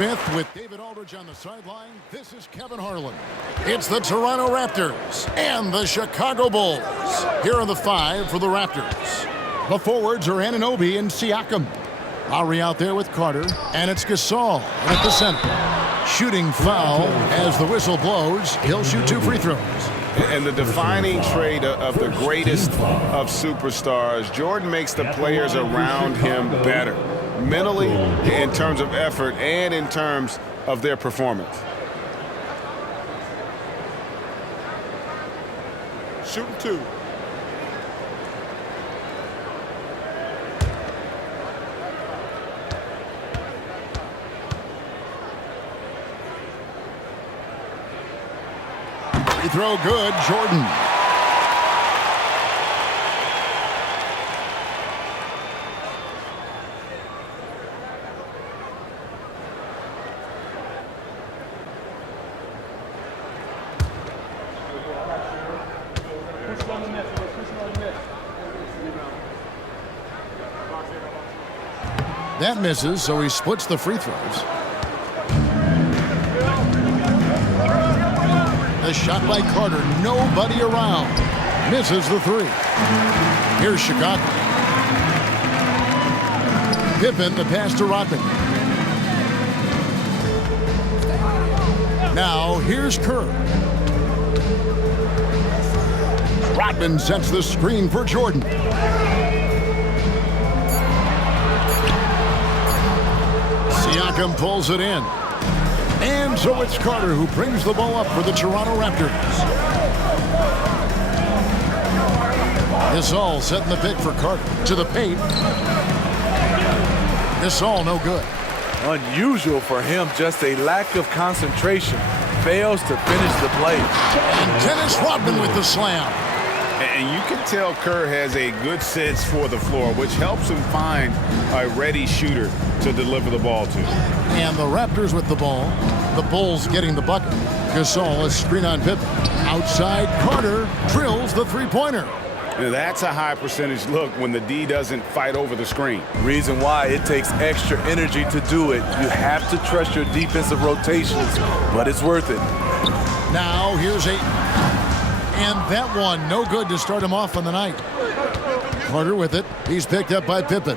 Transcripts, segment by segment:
Fifth with David Aldridge on the sideline. This is Kevin Harlan. It's the Toronto Raptors and the Chicago Bulls. Here are the five for the Raptors. The forwards are Anunoby and Siakam. Lowry out there with Carter, and it's Gasol at the center. Shooting foul as the whistle blows. He'll shoot 2 free throws. And the defining trait of the greatest of superstars, Jordan makes the players around him better. Mentally, in terms of effort, and in terms of their performance. Shooting 2. Free throw good, Jordan. That misses, so he splits the free throws. The shot by Carter, nobody around. Misses the 3. Here's Chicago. Pippen, the pass to Rodman. Now here's Kerr. Rodman sets the screen for Jordan. Siakam pulls it in. And so it's Carter who brings the ball up for the Toronto Raptors. Gasol setting the pick for Carter. To the paint. Gasol no good. Unusual for him, just a lack of concentration. Fails to finish the play. And Dennis Rodman with the slam. And you can tell Kerr has a good sense for the floor, which helps him find a ready shooter to deliver the ball to. And the Raptors with the ball. The Bulls getting the bucket. Gasol a screen on Pippen. Outside, Carter drills the three-pointer. That's a high percentage look when the D doesn't fight over the screen. Reason why it takes extra energy to do it. You have to trust your defensive rotations, but it's worth it. Now here's Ayton. And that one no good to start him off on the night. Carter with it. He's picked up by Pippen.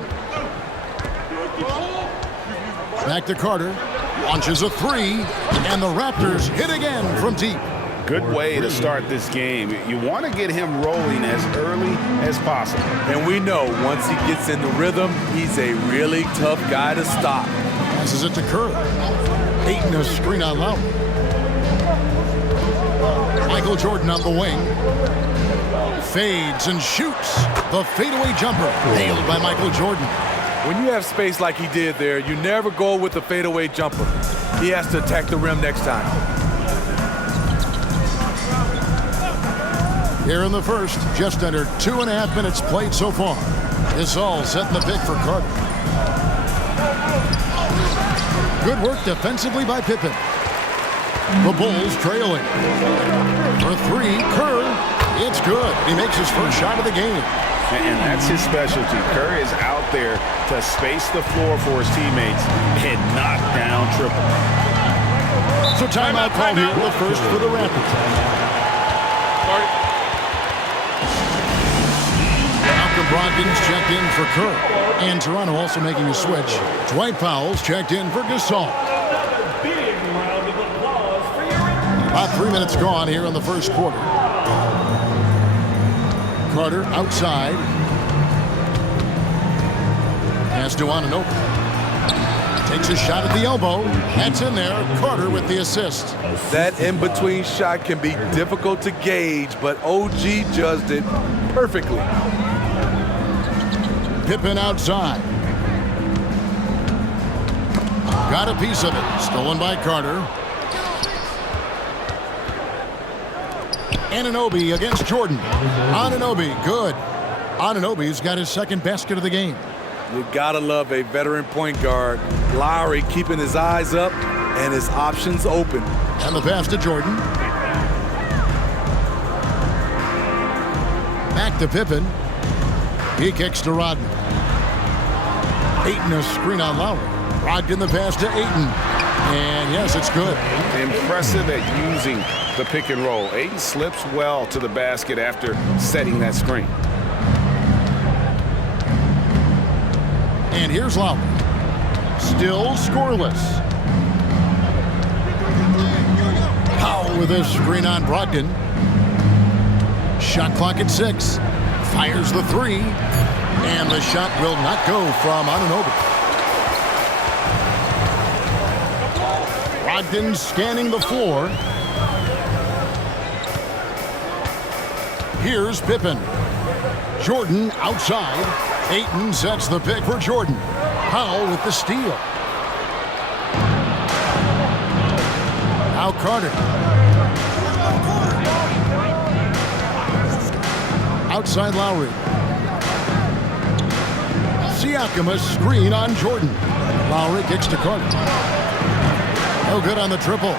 Back to Carter. Launches a 3. And the Raptors hit again from deep. Good way to start this game. You want to get him rolling as early as possible. And we know once he gets in the rhythm, he's a really tough guy to stop. Passes it to Kerr. Ayton a screen on Lowry. Michael Jordan on the wing. Fades and shoots. The fadeaway jumper nailed by Michael Jordan. When you have space like he did there, you never go with the fadeaway jumper. He has to attack the rim next time. Here in the first, just under 2.5 minutes played so far. Gasol setting the pick for Carter. Good work defensively by Pippen. The Bulls trailing. For 3, Kerr. It's good. He makes his first shot of the game. And that's his specialty. Kerr is out there to space the floor for his teammates and knock down triple. So timeout called here, the first for the Raptors. Brogdon's checked in for Kerr. And Toronto also making a switch. Dwight Powell's checked in for Gasol. About 3 minutes gone here in the first quarter. Carter outside. Pass to Anunoby. Takes a shot at the elbow. That's in there. Carter with the assist. That in-between shot can be difficult to gauge, but OG judged it perfectly. Pippen outside. Got a piece of it. Stolen by Carter. Anunoby against Jordan. Anunoby, good. Anunoby's got his second basket of the game. You gotta love a veteran point guard. Lowry keeping his eyes up and his options open. And the pass to Jordan. Back to Pippen. He kicks to Rodman. Ayton a screen on Lowry. Brogdon the pass to Ayton. And yes, it's good. Impressive at using the pick and roll. Ayton slips well to the basket after setting that screen. And here's Lowry. Still scoreless. Powell with a screen on Brogdon. Shot clock at 6. Fires the 3. And the shot will not go from Anunoby. Brogdon scanning the floor. Here's Pippen. Jordan outside. Ayton sets the pick for Jordan. Powell with the steal. Now Carter. Outside Lowry. Siakam a screen on Jordan. Lowry kicks to Carter. No good on the triple.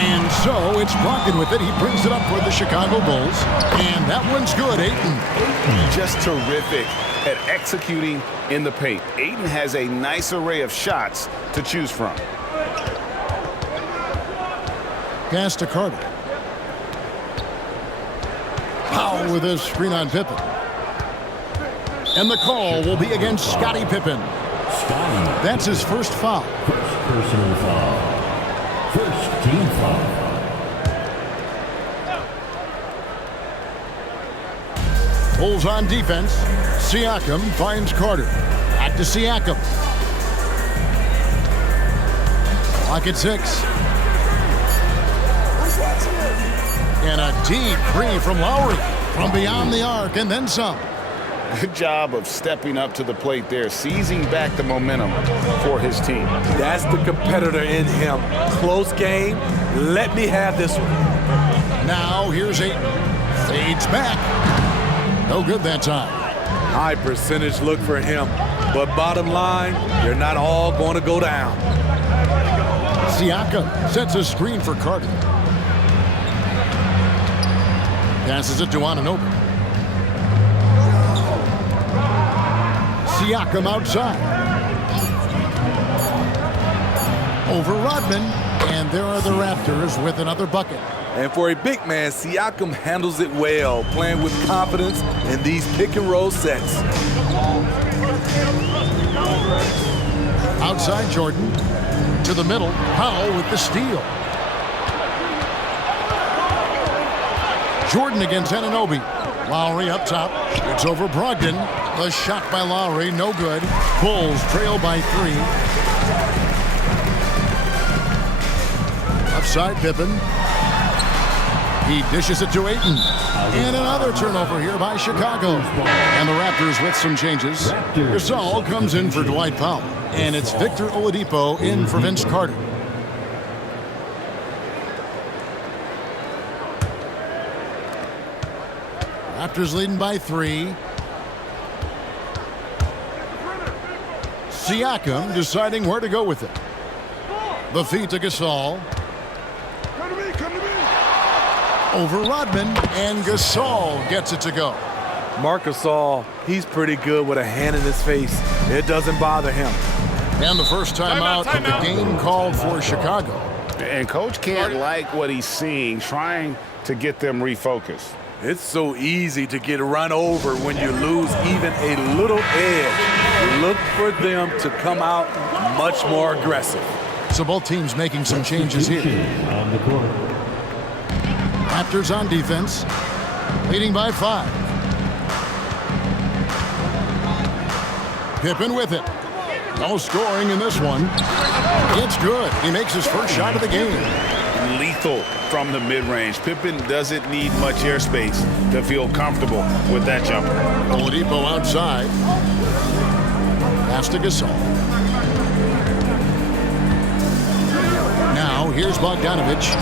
And so it's Brogdon with it. He brings it up for the Chicago Bulls. And that one's good, Ayton. Just terrific at executing in the paint. Ayton has a nice array of shots to choose from. Pass to Carter. Powell with his screen on Pippen. And the call will be against Scottie Pippen. That's his first foul. First personal foul. First team foul. Bulls on defense. Siakam finds Carter. Back to Siakam. Clock at 6. And a deep three from Lowry. From beyond the arc and then some. Good job of stepping up to the plate there, seizing back the momentum for his team. That's the competitor in him. Close game. Let me have this one. Now here's Ayton. Fades back. No good that time. High percentage look for him. But bottom line, they're not all going to go down. Siakam sets a screen for Carter. Passes it to Anunoby. Siakam outside. Over Rodman. And there are the Raptors with another bucket. And for a big man, Siakam handles it well, playing with confidence in these pick and roll sets. Outside Jordan. To the middle. Powell with the steal. Jordan against Anunoby. Lowry up top. It's over Brogdon. The shot by Lowry, no good. Bulls trail by 3. Upside Pippen. He dishes it to Ayton. And another turnover here by Chicago. And the Raptors with some changes. Gasol comes in for Dwight Powell. And it's Victor Oladipo in for Vince Carter. Raptors leading by 3. Siakam deciding where to go with it. The feed to Gasol. Over Rodman, and Gasol gets it to go. Marc Gasol, he's pretty good with a hand in his face. It doesn't bother him. And the first timeout of the game called for Chicago. And coach can't like what he's seeing, trying to get them refocused. It's so easy to get run over when you lose even a little edge. Look for them to come out much more aggressive. So both teams making some changes here. On the court. Raptors on defense, leading by 5. Pippen with it. No scoring in this one. It's good. He makes his first shot of the game. Lethal from the mid-range. Pippen doesn't need much airspace to feel comfortable with that jumper. Oladipo outside. Pass to Gasol. Now here's Bogdanovich.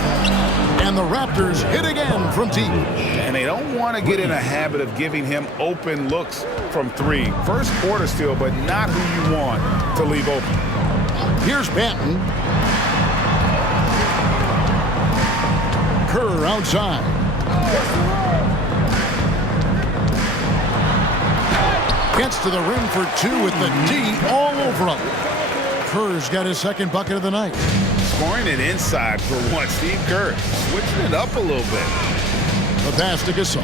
And the Raptors hit again from deep. And they don't want to get in a habit of giving him open looks from 3. First quarter still, but not who you want to leave open. Here's Banton. Kerr outside. Gets to the rim for 2 with the D all over him. Kerr's got his second bucket of the night. Scoring it inside for once. Steve Kerr switching it up a little bit. The pass to Gasol.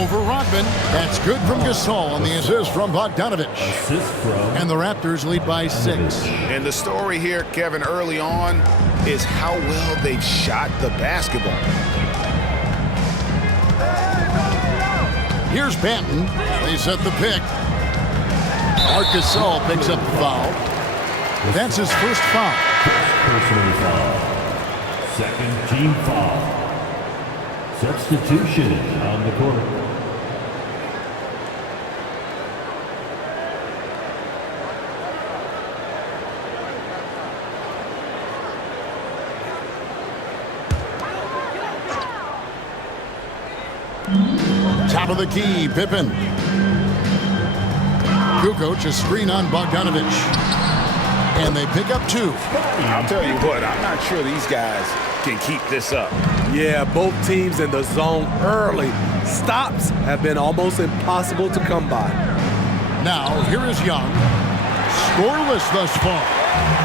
Over Rodman. That's good from Gasol on the assist from Bogdanovich. Assist from. And the Raptors lead by 6. And the story here, Kevin, early on is how well they've shot the basketball. Here's Banton. They set the pick. Marc Gasol picks up the foul. That's his first foul. Personal foul. Second team foul. Substitution on the court. Top of the key, Pippen. Kukoc, a screen on Bogdanovich. And they pick up 2. I'll tell you what, I'm not sure these guys can keep this up. Yeah, both teams in the zone early. Stops have been almost impossible to come by. Now, here is Young. Scoreless thus far.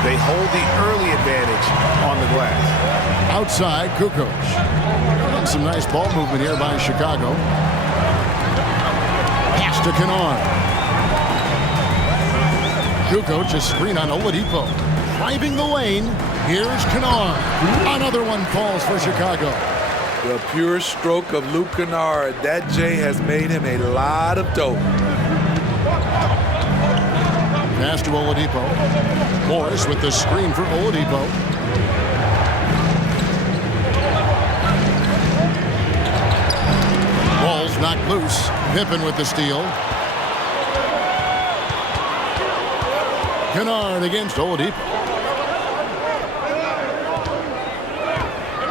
They hold the early advantage on the glass. Outside, Kukoc. And some nice ball movement here by Chicago. Pass to Kennard. Kukoc, a screen on Oladipo. Driving the lane. Here's Kennard. Another one falls for Chicago. The pure stroke of Luke Kennard. That J has made him a lot of dough. Pass to Oladipo. Morris with the screen for Oladipo. Ball's knocked loose. Pippen with the steal. Kennard against Oladipo.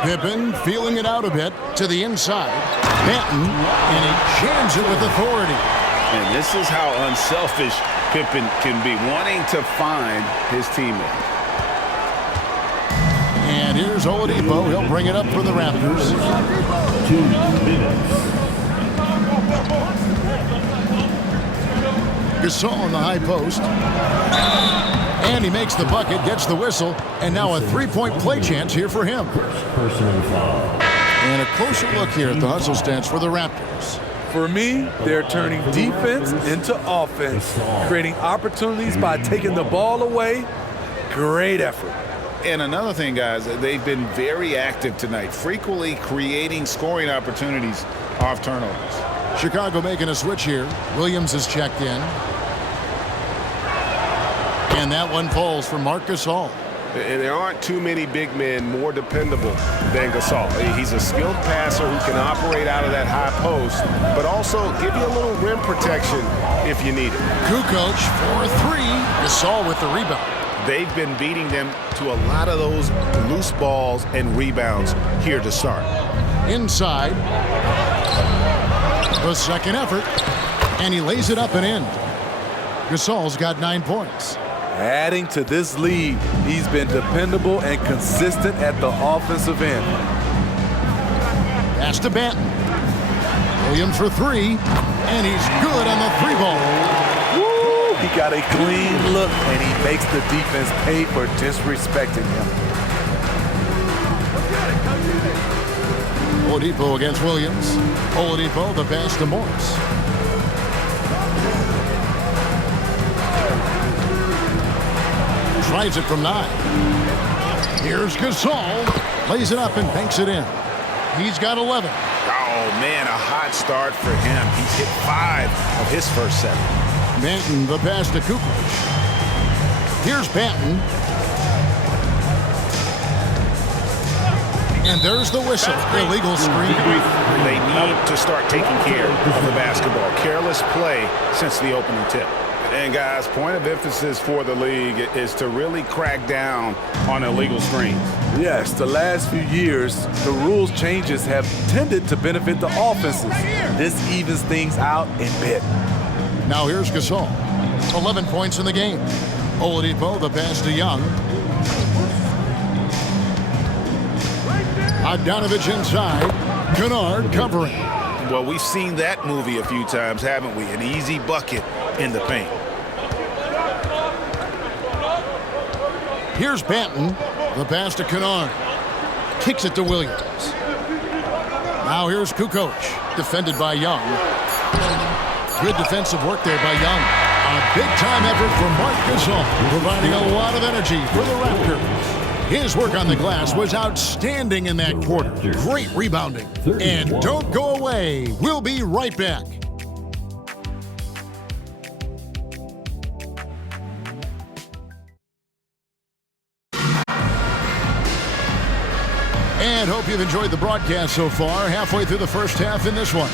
Pippen feeling it out a bit to the inside. Banton, and he jams it with authority. And this is how unselfish Pippen can be, wanting to find his teammate. And here's Oladipo. He'll bring it up for the Raptors. 2 minutes. Gasol on the high post. And he makes the bucket, gets the whistle, and now a three-point play chance here for him. Personal foul. And a closer look here at the hustle stance for the Raptors. For me, they're turning defense into offense, creating opportunities by taking the ball away. Great effort. And another thing, guys, they've been very active tonight, frequently creating scoring opportunities off turnovers. Chicago making a switch here. Williams is checked in. And that one falls for Marc Gasol. And there aren't too many big men more dependable than Gasol. He's a skilled passer who can operate out of that high post, but also give you a little rim protection if you need it. Kukoc for 3. Gasol with the rebound. They've been beating them to a lot of those loose balls and rebounds here to start. Inside. The second effort. And he lays it up and in. Gasol's got 9 points. Adding to this lead, he's been dependable and consistent at the offensive end. Pass to Banton. Williams for 3. And he's good on the 3-ball. Woo! He got a clean look, and he makes the defense pay for disrespecting him. Oladipo against Williams. Oladipo, the pass to Morris. Drives it from 9. Here's Gasol. Lays it up and banks it in. He's got 11. Oh, man, a hot start for him. He's hit 5 of his first 7. Banton, the pass to Kukoc. Here's Banton. And there's the whistle. Illegal screen. They need to start taking care of the basketball. Careless play since the opening tip. And, guys, point of emphasis for the league is to really crack down on illegal screens. Yes, the last few years, the rules changes have tended to benefit the offenses. This evens things out in bit. Now here's Gasol. 11 points in the game. Oladipo, the pass to Young. Bogdanovich inside. Kennard covering. Well, we've seen that movie a few times, haven't we? An easy bucket in the paint. Here's Banton. The pass to Kennard. Kicks it to Williams. Now here's Kukoc. Defended by Young. Good defensive work there by Young. A big-time effort from Marc Gasol, providing a lot of energy for the Raptors. His work on the glass was outstanding in that quarter. Great rebounding. And don't go away. We'll be right back. And hope you've enjoyed the broadcast so far. Halfway through the first half in this one.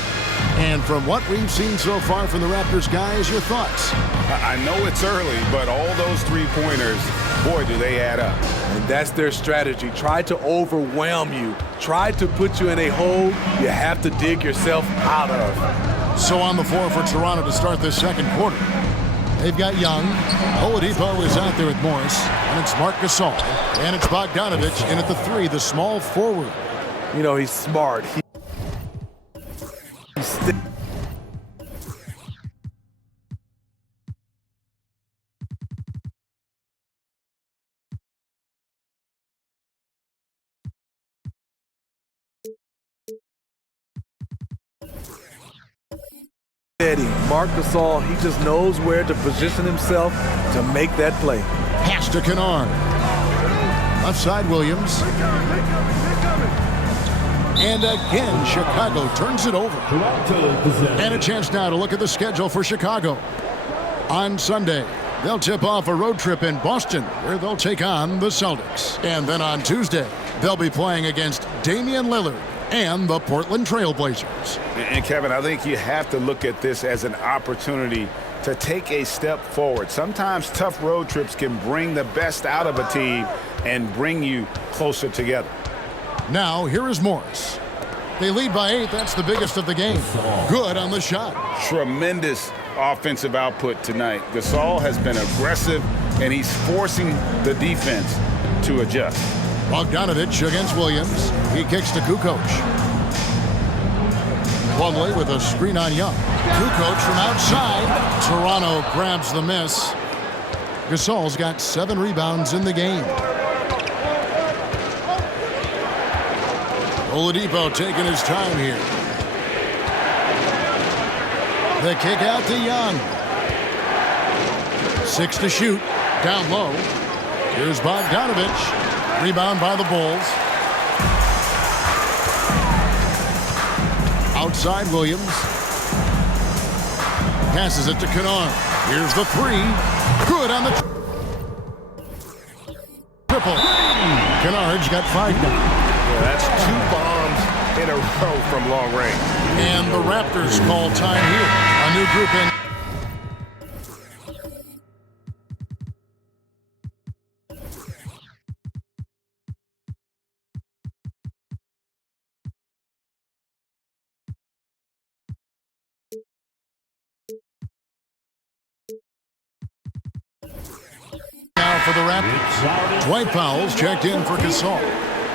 And from what we've seen so far from the Raptors, guys, your thoughts? I know it's early, but all those three-pointers, boy, do they add up. And that's their strategy. Try to overwhelm you. Try to put you in a hole you have to dig yourself out of. So on the floor for Toronto to start this second quarter. They've got Young. Oladipo is out there with Morris. And it's Marc Gasol. And it's Bogdanovic in at the three, the small forward. You know, he's smart. Marc Gasol, he just knows where to position himself to make that play. Pass to Kennard. Left side, Williams. And again, Chicago turns it over. And a chance now to look at the schedule for Chicago. On Sunday, they'll tip off a road trip in Boston, where they'll take on the Celtics. And then on Tuesday, they'll be playing against Damian Lillard and the Portland Trail Blazers. And Kevin, I think you have to look at this as an opportunity to take a step forward. Sometimes tough road trips can bring the best out of a team and bring you closer together. Now, here is Morris. They lead by 8. That's the biggest of the game. Good on the shot. Tremendous offensive output tonight. Gasol has been aggressive, and he's forcing the defense to adjust. Bogdanovic against Williams. He kicks to Kukoc. Plumlee with a screen on Young. Kukoc from outside. Toronto grabs the miss. Gasol's got 7 rebounds in the game. Oladipo taking his time here. The kick out to Young. 6 to shoot. Down low. Here's Bogdanovic. Rebound by the Bulls. Outside Williams. Passes it to Kennard. Here's the 3. Good on the triple. Kennard's got 5 now. Yeah, that's 2 bombs in a row from long range. And the Raptors call time here. A new group in. Now for the Raptors. Dwight Powell's checked in for Gasol.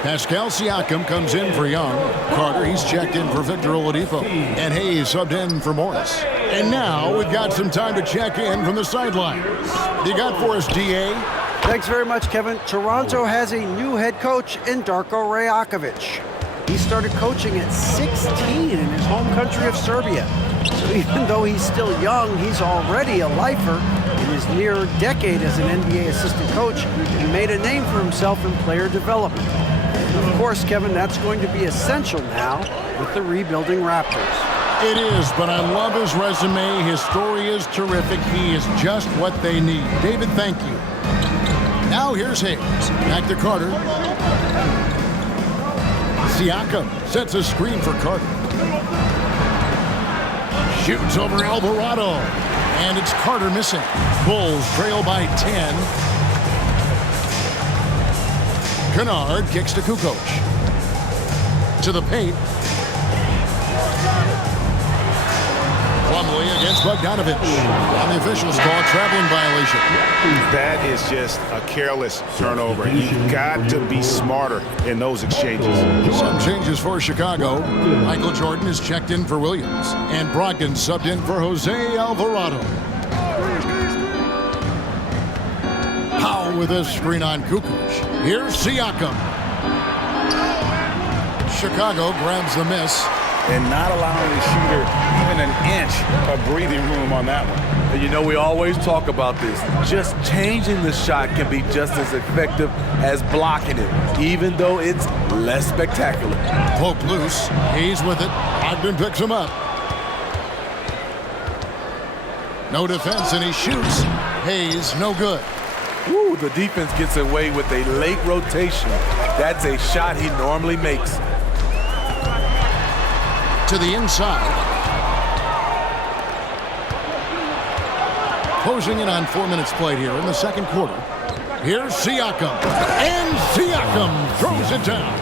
Pascal Siakam comes in for Young. Carter, he's checked in for Victor Oladipo. And Hayes subbed in for Morris. And now we've got some time to check in from the sidelines. What do you got for us, D.A.? Thanks very much, Kevin. Toronto has a new head coach in Darko Rajakovic. He started coaching at 16 in his home country of Serbia. So even though he's still young, he's already a lifer. In his near decade as an NBA assistant coach, he made a name for himself in player development. And of course, Kevin, that's going to be essential now with the rebuilding Raptors. It is, but I love his resume. His story is terrific. He is just what they need. David, thank you. Now here's Hayes. Back to Carter. Siakam sets a screen for Carter. Shoots over Alvarado. And it's Carter missing. Bulls trail by 10. Kennard kicks to Kukoc. To the paint. Plumlee against Bogdanovic. And the officials call a traveling violation. That is just a careless turnover. You've got to be smarter in those exchanges. Some changes for Chicago. Michael Jordan is checked in for Williams. And Brogdon subbed in for Jose Alvarado. Powell with a screen on Kukoc. Here's Siakam. Chicago grabs the miss. And not allowing the shooter even an inch of breathing room on that one. And you know, we always talk about this. Just changing the shot can be just as effective as blocking it, even though it's less spectacular. Poke loose. He's with it. Ogden picks him up. No defense, and he shoots. Hayes, no good. Woo, the defense gets away with a late rotation. That's a shot he normally makes. To the inside. Closing in on 4 minutes played here in the second quarter. Here's Siakam. And Siakam throws it down.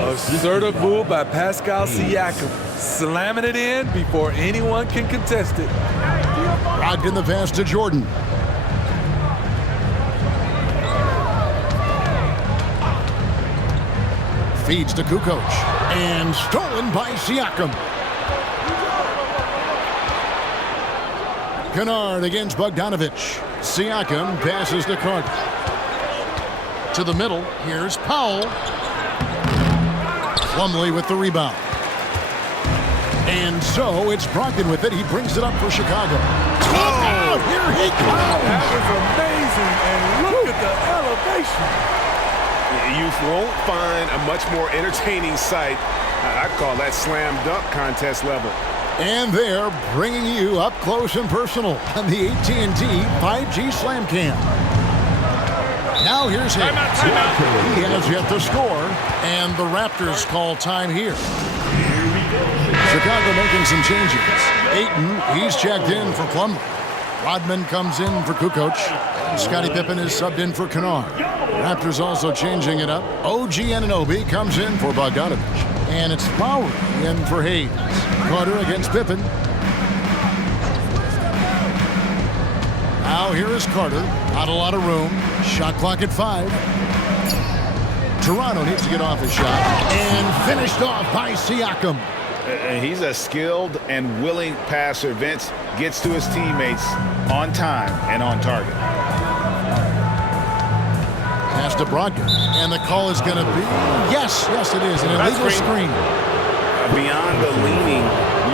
Assertive move by Pascal Siakam. Slamming it in before anyone can contest it. Brogdon the pass to Jordan. Feeds to Kukoc. And stolen by Siakam. Kennard against Bogdanovich. Siakam passes to Carter. To the middle, here's Powell. Plumlee with the rebound. And so it's Brogdon with it. He brings it up for Chicago. Oh, here he comes. That was amazing, and look at the elevation. You won't find a much more entertaining sight. I'd call that slam dunk contest level. And they're bringing you up close and personal on the AT&T 5G Slam Cam. Now here's Hayes. Timeout. He has yet to score, and the Raptors call time here. Chicago making some changes. Ayton, he's checked in for Plumlee. Rodman comes in for Kukoc. Scottie Pippen is subbed in for Kennard. Raptors also changing it up. OG Anunoby comes in for Bogdanovich. And it's Lowry in for Hayes. Carter against Pippen. Now here is Carter. Not a lot of room. Shot clock at 5. Toronto needs to get off his shot. And finished off by Siakam. He's a skilled and willing passer. Vince gets to his teammates on time and on target. Pass to Brogdon. And the call is going to be, yes, it is, an illegal screen. Beyond the leaning,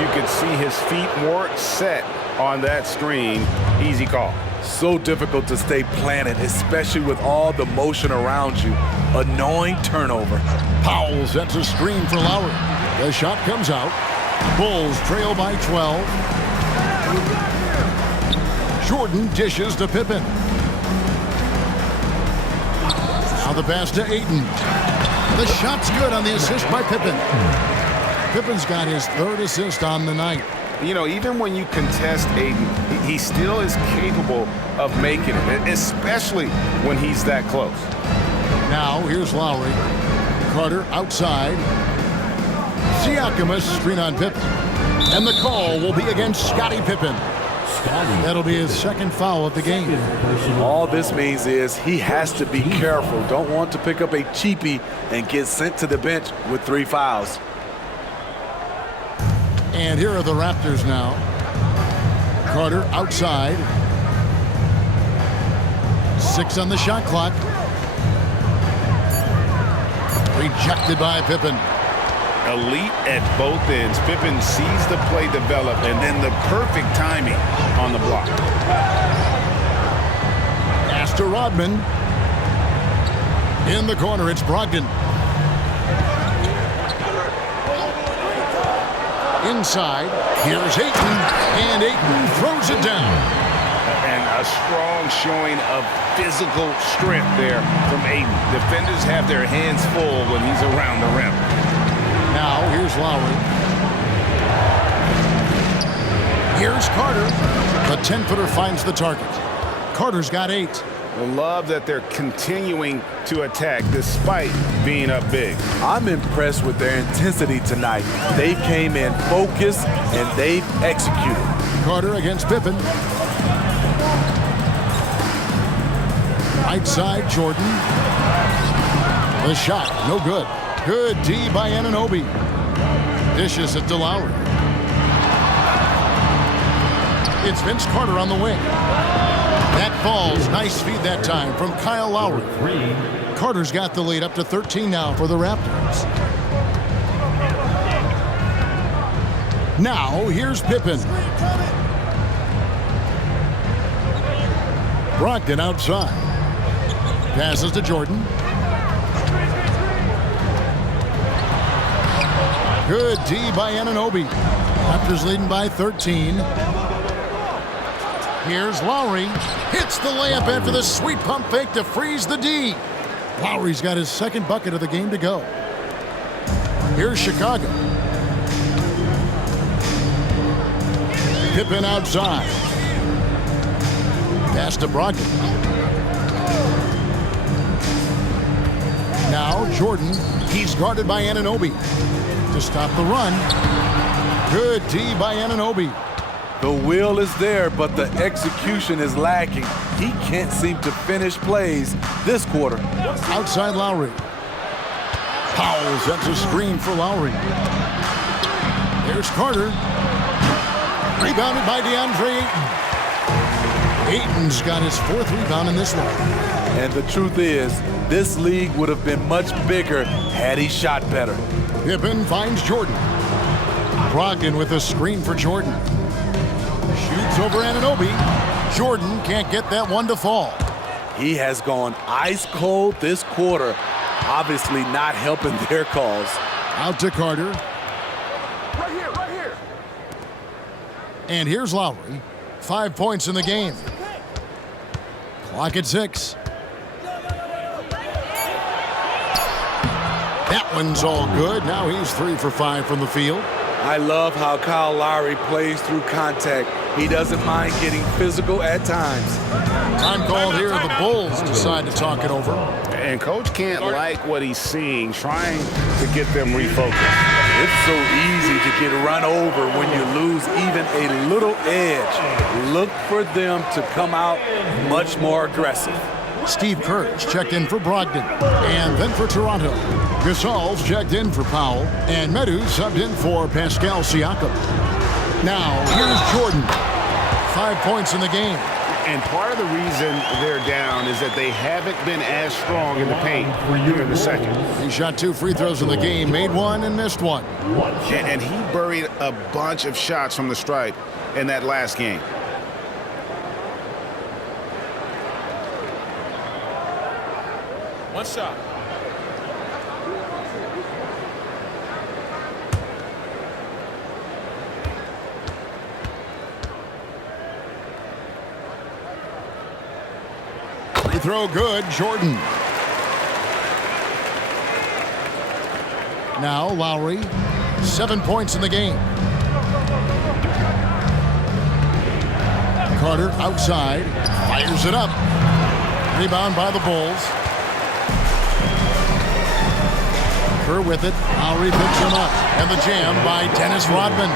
you could see his feet more set on that screen. Easy call. So difficult to stay planted, especially with all the motion around you. Annoying turnover. Powell sets a screen for Lowry. The shot comes out. Bulls trail by 12. Jordan dishes to Pippen. Now the pass to Ayton. The shot's good on the assist by Pippen. Pippen's got his 3rd assist on the night. You know, even when you contest Ayton, he still is capable of making it, especially when he's that close. Now here's Lowry. Carter outside. Siakam a screen on Pippen. And the call will be against Scottie Pippen. That'll be his 2nd foul of the game. All this means is he has to be careful. Don't want to pick up a cheapie and get sent to the bench with 3 fouls. And here are the Raptors now. Carter outside. 6 on the shot clock. Rejected by Pippen. Elite at both ends. Pippen sees the play develop and then the perfect timing on the block. Pass to Rodman. In the corner, it's Brogdon. Inside, here's Ayton, and Ayton throws it down. And a strong showing of physical strength there from Ayton. Defenders have their hands full when he's around the rim. Now, here's Lowry. Here's Carter. The 10-footer finds the target. Carter's got 8. I love that they're continuing to attack despite being up big. I'm impressed with their intensity tonight. They came in focused and they've executed. Carter against Pippen. Right side, Jordan. The shot, no good. Good D by Anunoby. Dishes it to Lowry. It's Vince Carter on the wing. That falls. Nice feed that time from Kyle Lowry. Carter's got the lead up to 13 now for the Raptors. Now, here's Pippen. Brogdon outside. Passes to Jordan. Good D by Anunoby. Raptors leading by 13. Here's Lowry. Hits the layup after the sweet pump fake to freeze the D. Lowry's got his second bucket of the game to go. Here's Chicago. Pippen outside. Pass to Brogdon. Now Jordan. He's guarded by Anunoby. To stop the run. Good D by Anunoby. The will is there, but the execution is lacking. He can't seem to finish plays this quarter. Outside Lowry. Powell sets a screen for Lowry. There's Carter. Rebounded by DeAndre Ayton. Ayton's got his fourth rebound in this one. And the truth is, this league would have been much bigger had he shot better. Pippen finds Jordan. Brogdon with a screen for Jordan. Shoots over Anunoby. Jordan can't get that one to fall. He has gone ice cold this quarter, obviously not helping their cause. Out to Carter. Right here. And here's Lowry. 5 points in the game. Clock at 6. That one's all good. Now he's 3 for 5 from the field. I love how Kyle Lowry plays through contact. He doesn't mind getting physical at times. Time called here. The Bulls decide to talk it over. And coach can't like what he's seeing, trying to get them refocused. It's so easy to get run over when you lose even a little edge. Look for them to come out much more aggressive. Steve Kerr's checked in for Brogdon. And then for Toronto, Gasol's checked in for Powell. And Medu subbed in for Pascal Siakam. Now, here's Jordan. 5 points in the game. And part of the reason they're down is that they haven't been as strong in the paint here in the second. He shot 2 free throws in the game, made 1 and missed 1. And he buried a bunch of shots from the stripe in that last game. One shot. Free throw good, Jordan. Now Lowry, 7 points in the game. Carter outside, fires it up. Rebound by the Bulls. Kerr with it. Lowry picks him up. And the jam by Dennis Rodman.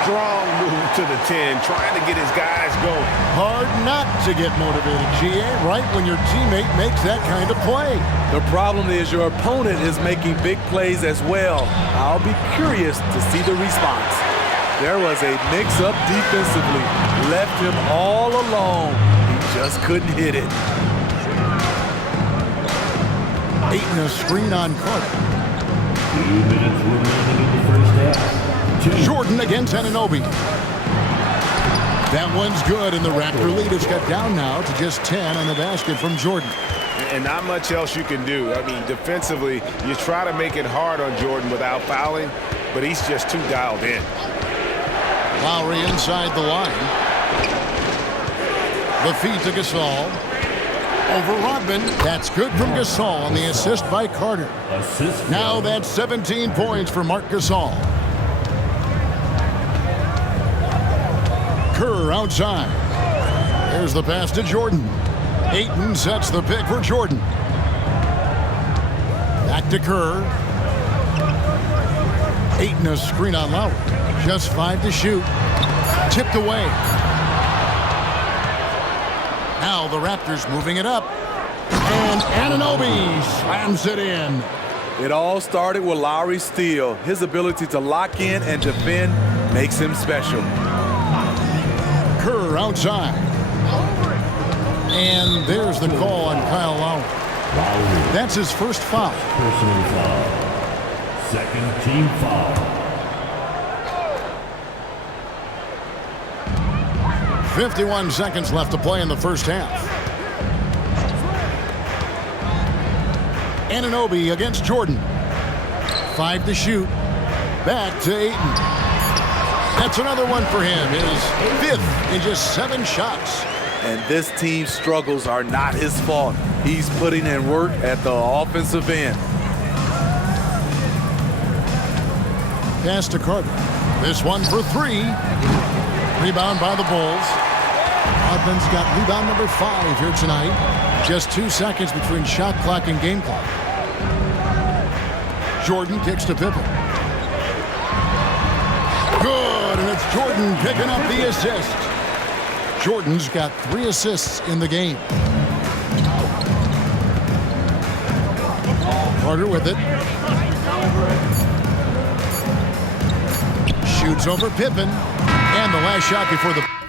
Strong move to the 10, trying to get his guys going. Hard not to get motivated, GA, right when your teammate makes that kind of play. The problem is your opponent is making big plays as well. I'll be curious to see the response. There was a mix-up defensively. Left him all alone. He just couldn't hit it. Ayton a screen on Carter. 2 minutes remaining in the first half. Jordan against Anunoby. That one's good, and the Raptor lead has got down now to just 10 on the basket from Jordan. And not much else you can do. I mean, defensively, you try to make it hard on Jordan without fouling, but he's just too dialed in. Lowry inside the line. The feed to Gasol. Over Rodman. That's good from Gasol on the assist by Carter. Assist. Now that's 17 points for Marc Gasol. Kerr outside. There's the pass to Jordan. Ayton sets the pick for Jordan. Back to Kerr. Ayton a screen on Lowry. Just 5 to shoot. Tipped away. Now the Raptors moving it up. And Anunoby slams it in. It all started with Lowry's steal. His ability to lock in and defend makes him special. Kerr outside. And there's the call on Kyle Lowry. That's his first foul. Personal foul. Second team foul. 51 seconds left to play in the first half. Anunoby against Jordan. 5 to shoot. Back to Ayton. That's another one for him. His 5th in just 7 shots. And this team's struggles are not his fault. He's putting in work at the offensive end. Pass to Carter. This one for 3. Rebound by the Bulls. Rodman's got rebound number 5 here tonight. Just 2 seconds between shot clock and game clock. Jordan kicks to Pippen. Good, and it's Jordan picking up the assist. Jordan's got 3 assists in the game. Carter with it. Shoots over Pippen. And the last shot before the